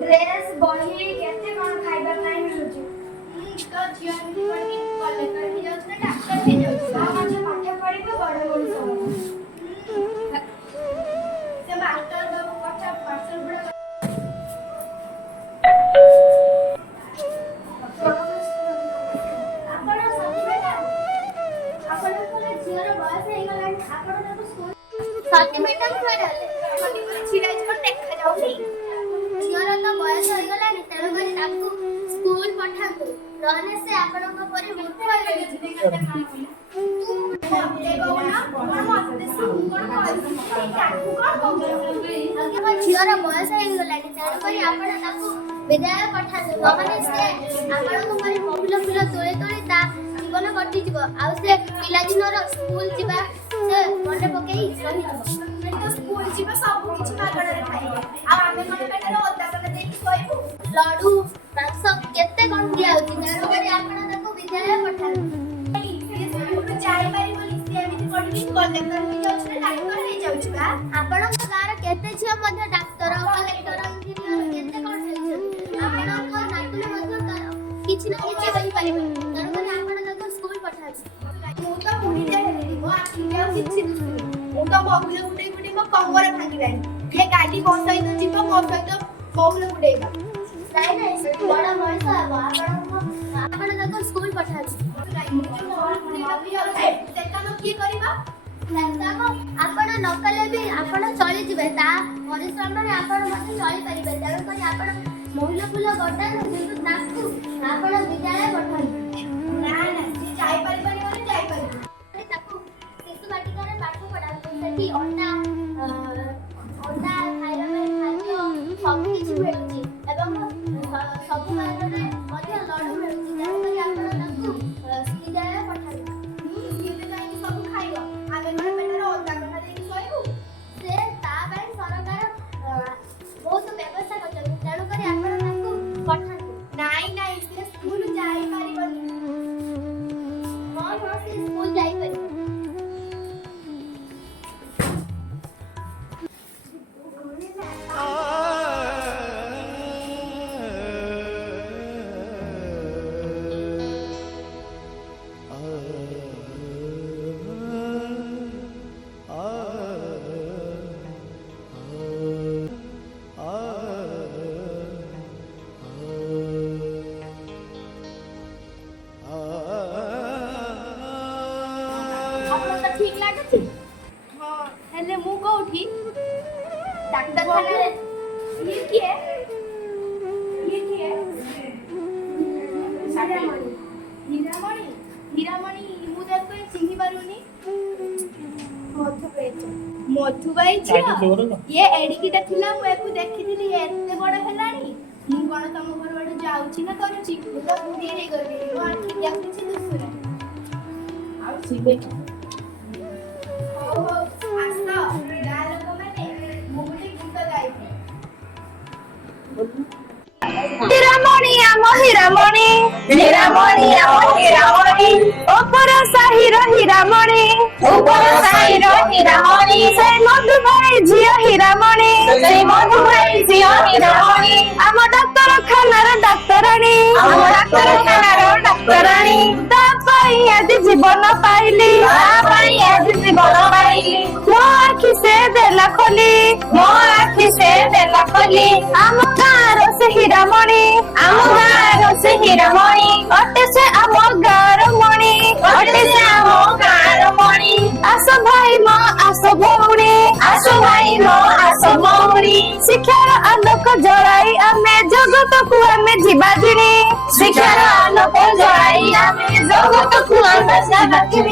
dress बही केते कोन खाइबा नाही मिलुची तो जियो एमती पढी कलेक्टर ही जाउछ ना डॉक्टर ही जाउछ हम जे पाठ पढिबो बड़ बड़ सब से मास्टर बाबू कच्चा पार्सल बड़ आपण सब बेटा आपण कोले जियर बयस हे गलानी आपण ताको स्कूल साथी बेटा को डाले छिड़ा छ देखा जाउनी झियर तो बयस हो गलानी तेरो करी ताकू स्कूल पठाकू रहने से आपनक परे मूर्ख होई गई देखो ना कोन मते कोन कहै ताकू कोन कहै झियर बयस हो गलानी तेरो करी आपण ताकू विद्यालय पठाकू रहने से आपनक परे फूल फूल तोळे तोळे ता जीवन कटि जीव आ से पिला दिनर स्कूल जीवा से मने पकेई रहि जीव तो स्कूल जीवा सब किछि मागण रे खाइ आ आमे कोन पेटर ओता कोन देख सोइबु लडू मांस केते कोन दिया होती तेरो करी आपण ताकू विद्यालय पठाकू स्कूल जाई पारि बोली से एमिति पढि कलेक्टर ही जाउछ ना डाक्टर ही जाउछ बा आपण गार केते छिया मध्ये डाक्टर कलेक्टर इंजीनियर केते कोन हेछि आपण को नाटुले मध्ये किछि ना किछि कहि पारिबे तेरो करी आपण ताकू स्कूल पठाकू मु तो मुनि दे हेली मो आखि जा किछि मु तो मोगले गुटे गुटे मो कंबर भांगिलानी ये गाडी को सहित जीव मो सहित मोगले गुटेगा नाही नाही बडा मଣିଷ हबो आपण ताको स्कूल पठाकू किए करबा आपण नकले भी आपण चली जिवे ता परिश्रम रे आपण मते चली परिबे तेरो करी आपण महिला फुल गड्डा किंतु ताकू आपण विद्यालय पठाई ना ना से जाई परिबनी बोले जाई परिबे ताकू शिशु बाटिका रे पाठ पढा सेठी अंडा खाइला में खाद्य सब किछि मिलुची एवं सब मानरे मध्ये लडू मिलुची तेरो करी आपण ताकू विद्यालय पठाई ये जाई सब खाइबो आमे मन पेटर ओता कथा देई सोइबु से ता बाई सरकार बहुत व्यवस्था करछन तेरो करी आपण ताकू पठाकू नाही नाही से स्कूल जाई परिबनी मोर से स्कूल जाई परिबनी ठीक लागत हां हेले मु कोठी डॉक्टर खाना रे ये किए हीरामणि मु देख पे चिन्ही पारुनी मधुबाई ये एडिकिटा थिला मु एको देखिदिली एते बड़ हेलानी मु कोन तम घर बड़ जाउची ना करूची तो बुढी रे गली मु आखि देखुची दुसरे आउ छिबे हीरामणि आम हीरामणि हीरामणि आम हीरामणि ऊपर साहिर हीरामणि ऊपर साहिर हीरामणि से मधुबाई झियो हीरामणि से मधुबाई झियो हीरामणि आम डॉक्टर खानार डॉक्टरानी आम डॉक्टर खानार डॉक्टरानी ता पाई आज जीवन पाइली ता पाई आज जीवन पाइली मो आखि से देला खोली मो आखि से देला खोली आम गार से हीरामणि आम गार से हीरामणि अटे से आम गार मणि अटे से आम गार मणि आसो भाई मो आसो भौणी आसो भाई मो आसो भौणी शिक्षार आलोक जलाई आमे जगत को आमे जीवा दिनी शिक्षार आलोक जलाई आमे जगत को आमे जीवा दिनी